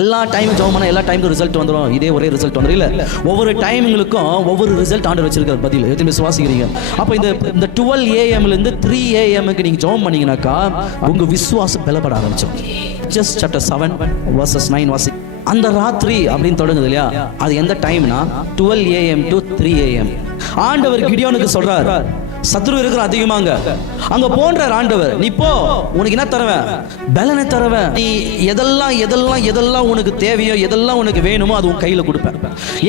எல்லா டைமும் ஜெபம் பண்ணா எல்லா டைமுக்கும் ரிசல்ட் வந்துடும், இதே ஒரே ரிசல்ட் வந்துடும் இல்லை. ஒவ்வொரு டைமிங்களுக்கும் ஒவ்வொரு ரிசல்ட் ஆண்டவர் வச்சிருக்கிற பதில் எத்தனை விசுவாசிக்கிறீங்க? அப்போ இந்த 12 AM-லேருந்து 3 AM-க்கு நீங்கள் ஜெபம் பண்ணீங்கன்னாக்கா உங்கள் விசுவாசம் பலப்பட ஆரம்பிச்சோம். ஜஸ்ட் சாப்டர் 7 verses 9 வாசி. அந்த ராத்திரி அப்படின்னு தொடங்குது இல்லையா, அது எந்த டைம்னா 12 AM to 3 AM. ஆண்டவர் கிடியோனுக்கு சொல்றார், சத்ரு இருக்கிற அதிகமாங்க அங்க போன்ற ஆண்டவர், நீ போ, உனக்கு என்ன தருவேன்? பலனை தருவேன். நீ எதெல்லாம் எதெல்லாம் எதெல்லாம் உனக்கு தேவையோ, எதெல்லாம் உனக்கு வேணுமோ அது உன் கையில கொடுப்பேன்.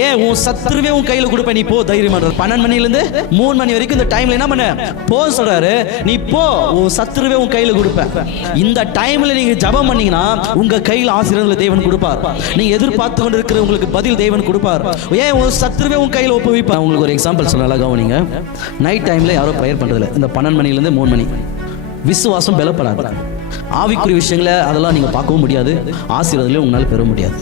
ஏன் உன் சத்ருவே உன் கையில கொடுப்பேன், நீ போ தைரியமா. 12 மணிலேருந்து 3 மணி வரைக்கும் இந்த டைம்ல என்ன பண்ண போ சொல்றாரு, நீ போ, உன் சத்ருவே உன் கையில கொடுப்பேன். இந்த டைம்ல நீங்க ஜெபம் பண்ணீங்கன்னா உங்க கையில் ஆசீர்வாதங்களை தேவன் கொடுப்பார். நீங்க எதிர்பார்த்து கொண்டு இருக்கிற உங்களுக்கு பதில் தேவன் கொடுப்பார். ஏன் உன் சத்ருவே உன் கையில ஒப்புவிப்பார். உங்களுக்கு ஒரு எக்ஸாம்பிள் சொல்ல அழகா கவனிங்க. நைட் டைம்ல யாரோ ப்ரேயர் பண்றதில்ல, இந்த 12 மணிலேருந்து 3 மணி விசுவாசம் பலப்படாது. ஆவிக்குரிய விஷயங்களை அதெல்லாம் நீங்க பார்க்கவும் முடியாது, ஆசீர்வாதங்களையும் உங்களால பெற முடியாது.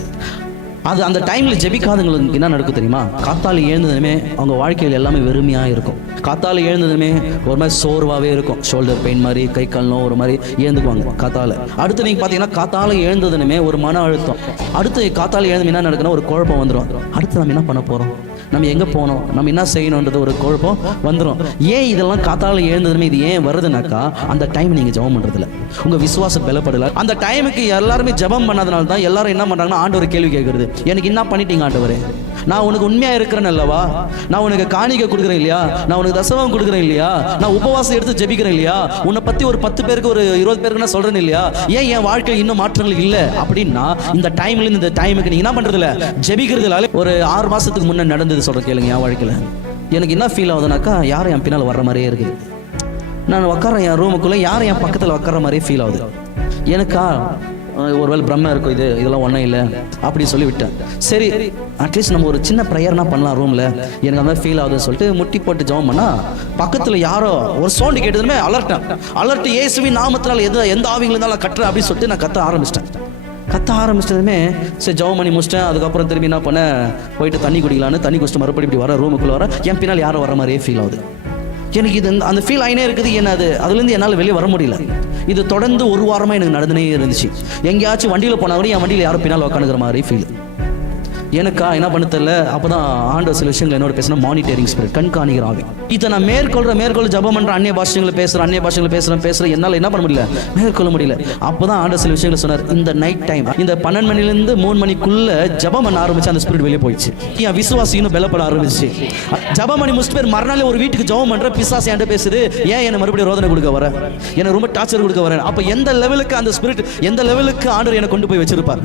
அது அந்த டைம்ல ஜெபிக்காதவங்களுக்கு என்ன நடக்கும் தெரியுமா? காத்தால எழுந்ததுமே அவங்க வாழ்க்கையில் எல்லாமே வெறுமையா இருக்கும். காத்தால எழுந்ததுமே ஒரு மாதிரி சோர்வாகவே இருக்கும், ஷோல்டர் பெயின் மாதிரி, கை கால்னோ ஒரு மாதிரி எழுந்துக்குவாங்க காத்தால. அடுத்து நீங்கள் பார்த்தீங்கன்னா காத்தால எழுந்ததுமே ஒரு மன அழுத்தம். அடுத்து காத்தால எழுந்து என்ன நடக்குன்னா ஒரு குழப்பம் வந்துடும். அடுத்து நம்ம என்ன பண்ண போகிறோம், நம்ம எங்கே போகணும், நம்ம என்ன செய்யணுன்றது ஒரு குழப்பம் வந்துடும். ஏன் இதெல்லாம் காத்தால எழுந்ததுமே இது ஏன் வருதுனாக்கா அந்த டைம் நீங்கள் ஜெபம் பண்ணுறதில்ல, உங்கள் விசுவாசம் பலப்படலை. அந்த டைமுக்கு எல்லாருமே ஜெபம் பண்ணாதனால தான் எல்லாரும் என்ன பண்ணுறாங்கன்னா ஆண்டவர் கேள்வி கேட்குறது, எனக்கு என்ன பண்ணிட்டீங்க ஆண்டவரே, நான் உனக்கு உண்மையா இருக்கிறேன் அல்லவா, நான் உனக்கு காணிக்கை கொடுக்குறேன் இல்லையா, நான் உனக்கு தசமம் கொடுக்குறேன் இல்லையா, நான் உபவாசம் எடுத்து ஜெபிக்கிறேன் இல்லையா, உன்னை பத்தி ஒரு 10 பேருக்கு ஒரு 20 பேருக்கு நான் சொல்றேன் இல்லையா, ஏன் என் வாழ்க்கை இன்னும் மாற்றங்கள் இல்லை அப்படின்னா இந்த டைம்ல இந்த டைமுக்கு நீங்க என்ன பண்றது இல்ல, ஜெபிக்கிறதுனால. ஒரு 6 மாசத்துக்கு முன்னே நடந்தது சொல்றேன் கேளுங்க. என் வாழ்க்கையில எனக்கு என்ன ஃபீல் ஆகுதுனாக்கா யாரும் என் பின்னால் வர்ற மாதிரியே இருக்குது. நான் உட்கார என் ரூமுக்குள்ள யாரும் என் பக்கத்தில் உட்கார மாதிரியே ஃபீல் ஆகுது. எனக்கா ஒருவேளை பிரம்ம இருக்கும், இதெல்லாம் ஒன்றும் இல்லை அப்படி சொல்லி விட்டேன். சரி அட்லீஸ்ட் நம்ம ஒரு சின்ன ப்ரேயர்னா பண்ணலாம் ரூமில், எனக்கு அந்த மாதிரி ஃபீல் ஆகுதுன்னு சொல்லிட்டு முட்டி போட்டு ஜெபம் பண்ணா பக்கத்தில் யாரோ ஒரு சவுண்டு கேட்டதுமே அலர்ட் இயேசுவின் நாமத்தினால எந்த ஆவிகள் இருந்தாலும் கட்டுற அப்படின்னு சொல்லிட்டு நான் கத்த ஆரம்பிச்சிட்டதுமே சரி ஜெபம் பண்ணி முடிச்சிட்டேன். அதுக்கப்புறம் திரும்பி என்ன பண்ண போயிட்டு தண்ணி குடிக்கலான்னு தண்ணி குடிச்சிட்டு மறுபடியும் இப்படி வர ரூமுக்குள்ளே வர என் பின்னால் யாரும் வர மாதிரியே ஃபீல் ஆகுது. எனக்கு இது அந்த ஃபீல் ஆகினே இருக்குது. என்ன அதுலேருந்து என்னால் வெளியே வர முடியல. இது தொடர்ந்து 1 வாரமாக எனக்கு நடந்துனே இருந்துச்சு. எங்கேயாச்சும் வண்டியில் போனால் கூட என் வண்டியில் யாரும் பின்னால் உட்காந்துக்கிற மாதிரி ஃபீல். எனக்கா என்ன பண்ண தெரியல. அப்போதான் ஆண்டவர் சில விஷயங்கள் என்னோட பேசினா மானிட்டரிங் ஸ்பிரிட், கண்காணிக்கிற ஆவி. இதை நான் மேற்கொள்ள ஜெபம் பண்ணுற அந்நிய பாஷைகளை பேசுகிறேன் என்னால் என்ன பண்ண முடியல, மேற்கொள்ள முடியல. அப்போதான் ஆண்டவர் சில விஷயங்களை சொன்னார். இந்த நைட் டைம் இந்த 12 மணிலேருந்து 3 மணிக்குள்ள ஜெபம் பண்ண ஆரம்பிச்சு அந்த ஸ்பிரிட் வெளியே போயிடுச்சு. என் விசுவாசி இன்னும் பலப்பட ஆரம்பிச்சு. ஜெபம் பண்ணி முடிச்சுட்டு பேர் மறுநாள் ஒரு வீட்டுக்கு ஜெபம் பண்ணுற பிசாசு என்கிட்ட பேசுது, ஏன் என்னை மறுபடியும் ரோதனை கொடுக்க வர, என்னை ரொம்ப டார்ச்சர் கொடுக்க வரேன். அப்போ எந்த லெவலுக்கு அந்த ஸ்பிரிட் எந்த லெவலுக்கு ஆண்டவர் என்னை கொண்டு போய் வச்சிருப்பார்.